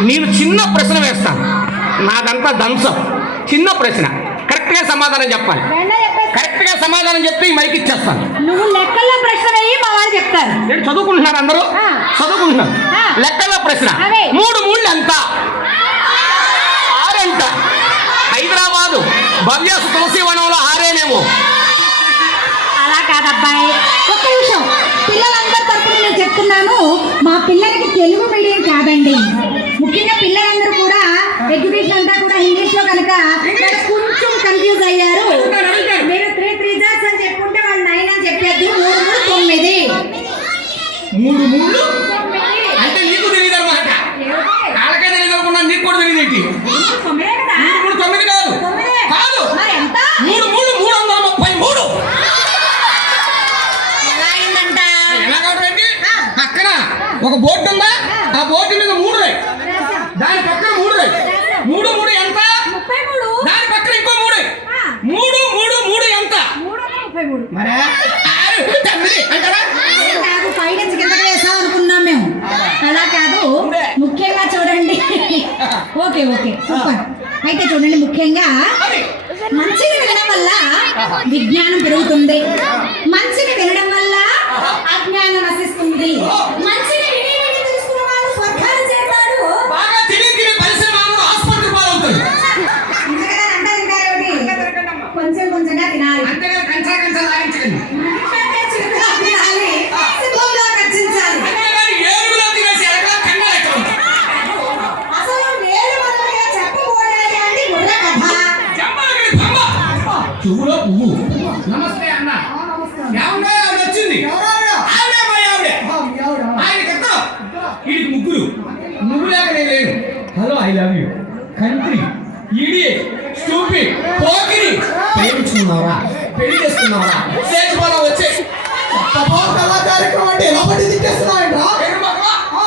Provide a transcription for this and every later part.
నేను చిన్న ప్రశ్న వేస్తాను. నాదంతా దంశం చిన్న ప్రశ్న. కరెక్ట్గా సమాధానం చెప్పాలి. కరెక్ట్గా సమాధానం చెప్తే ఈ మైక్ ఇచ్చేస్తాను. నువ్వు లెక్కల్లో ప్రశ్న వేయి మా వాళ్ళు చెప్తారు. నేను చదువుకుంటున్నారు అందరూ? ఆ. చదువుకుంటున్నారు. ఆ. లెక్కల ప్రశ్న. మూడు మూళ్ళు ఎంత? ఆరెంత హైదరాబాదు. భవ్యాసు తులసివనంలో ఆరేనేమో. అలా కాదబ్బాయి. ఒక్క నిమిషం. పిల్లలందరి తరపున నేను చెప్తున్నాను. మా పిల్లలకి తెలుగు మీడియం కాదండి. ముఖ్యంగా పిల్లలు కూడా ఎడ్యుకేషన్ అంతా కూడా ఇంగ్లీష్లో కనుక వాళ్ళు కొంచెం కన్ఫ్యూజ్ అయ్యారు మీరు త్రీ త్రీ జార్స్ అని చెప్పుంటే వాళ్ళు నైన్ అని చెప్పేది మూడు మూడు తొమ్మిది మూడు మూళ్ళు అంటే నీకు తెలియదు అనమాట వాళ్ళకే తెలియదు అనుకున్నా నీకు కూడా తెలియదు ఏంటి తొమ్మిదే కదా? మూడు మూడు తొమ్మిది కాదు తొమ్మిదే. కాదు మరి ఎంత మూడు మూడు మూడు వందల ముప్పై మూడు ఎలా అయిందంట ఎలా కావటండి పక్కన ఒక బోర్డు ఉందా? ఆ. బోర్డు మీద మూడు రాయి దాని పక్కన మూడు రాయి మూడు మూడు ఎంత? దాని పక్కన ఇంకో మూడు. మూడు మూడు మూడు ఎంత? మరే? అంటారా? మేము. అలా కాదు ముఖ్యంగా చూడండి. Okay okay. సూపర్. అయితే చూడండి ముఖ్యంగా మంచిని వినడం వల్ల విజ్ఞానం పెరుగుతుంది. మంచిని వినడం వల్ల అజ్ఞానం నశిస్తుంది. కొంచెం కొంచెంగా తినాలి. అంతేగా కంచా కంచా లాగించకండి. నమస్తే అన్న. వచ్చింది? వీడికి ముగ్గురు. నువ్వు లేక నేను లేను. Hello I love you. Country. ఈడి స్టూపి పోకిరి. ప్రేమించుకున్నావా? పెళ్ళి చేసుకున్నావా చేర్చుకోవడం వచ్చే.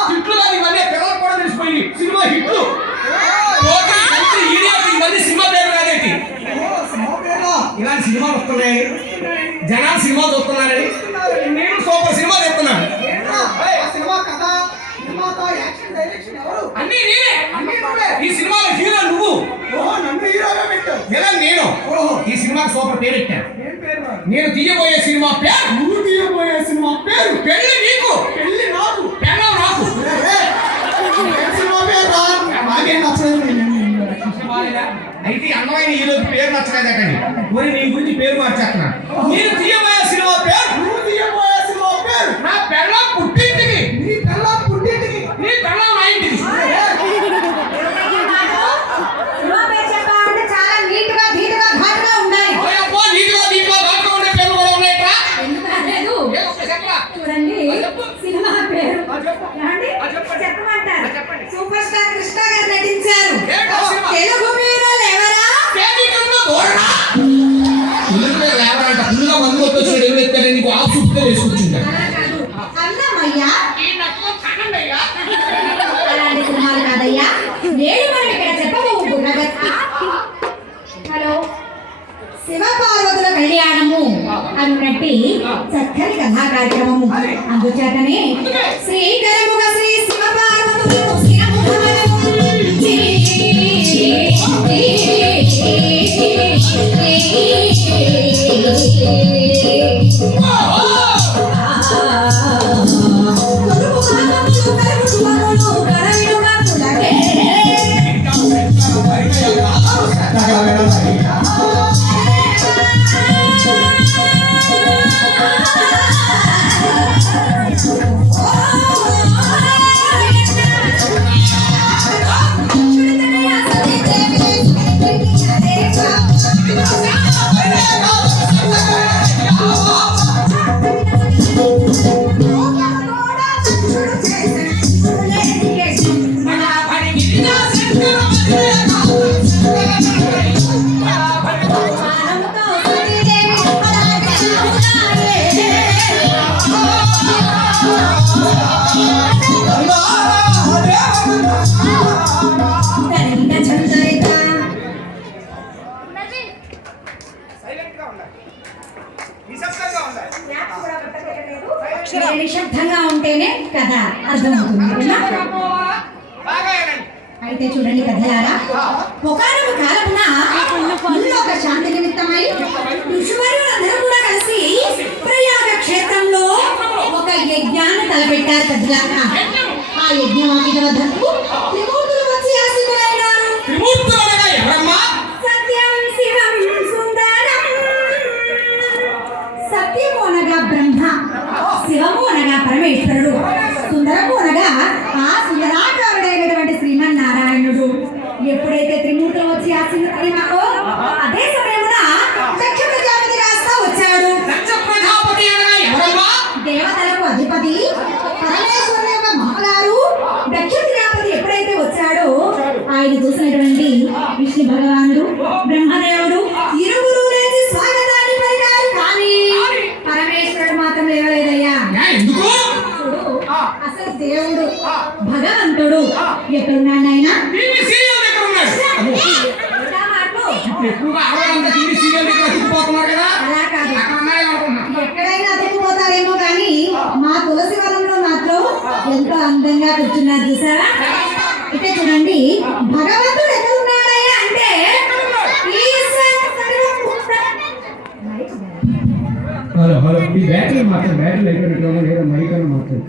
హిట్లు కాదు ఇవన్నీ పిల్లలకు కూడా తెలిసిపోయింది సినిమా హిట్లు. పోకిరి కంట్రీ ఈడియట్ ఇవన్నీ సినిమా పేరు కాదేంటి? ఇలాంటి సినిమాలు వస్తున్నాయి. జనాలు సినిమా చూస్తున్నారని. నేను సూపర్ సినిమా చెప్తున్నాను అన్నీ నేనే. ఈ సినిమాలో హీరో నువ్వు. విలన్ నేను? ఈ సినిమాకి సూపర్ పేరు పెట్టాను. నేను తీయబోయే సినిమా పేరు? నువ్వు తీయబోయే సినిమా పేరు? పెళ్ళి నీకు. పెళ్ళి నాకు. పెళ్ళం నాకు. అయితే ఈ అందమైన హీరోకి పేరు నచ్చలేదటండి. మరి నీ గురించి పేరు మార్చేస్తున్నా. నేను తీయబోయే వేసి బుర్రగత్తి హలో. శివ పార్వతుల కళ్యాణము అన్నట్టి చక్కని కథా కార్యక్రమము అందుచేతనే శ్రీకరముగా శ్రీ శివ పార్వతులు నిశ్శబ్దంగా ఉంటేనే కథ అర్థమవుతుంది. అయితే చూడండి కథలారా ఒకనొక కాలమున ఒక శాంతి నిమిత్తమై ఋషువర్యులందరూ కూడా అదే సమయమున దక్ష ప్రజాపతి రాస్తా వచ్చాడు. దక్ష ప్రజాపతి అనగా ఎవరమ్మా దేవతలకు అధిపతి పరమేశ్వరుని యొక్క మామగారు దక్ష ప్రజాపతి ఎప్పుడైతే వచ్చాడో ఆయన చూసినటువంటి విష్ణు భగవానుడు బ్రహ్మదేవుడు ఇరువురు లేచి స్వాగతాన్ని పలికారు. కానీ పరమేశ్వరుడు మాత్రం లేవలేదయ్యా. అసలు దేవుడు భగవంతుడు ఎక్కడున్నాడు ఆయన టీవీ సీరియల్ దగ్గర ఉన్నాడు ఇంకా మాటలు ఇప్పుడు ఎక్కువగా ఆడవాళ్ళంతా టీవీ సీరియల్ దగ్గర అతుక్కుపోతున్నారు కదా? అలా కాదు. అక్కడ ఉన్నాయో అనుకున్నా ఎక్కడైనా అతుక్కుపోతారేమో కానీ మా తులసి వనంలో మాత్రం ఎంతో అందంగా కూర్చున్నారు చూసారా? అయితే చూడండి భగవంతుడు ఎక్కడ ఉన్నాడయ్యా అంటే హలో హలో ఈ బ్యాటరీ మాత్రం బ్యాటరీ అయిపోయినట్టు లేదా మైకన్నా మాత్రం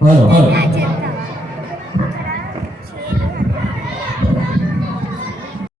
హలో హలో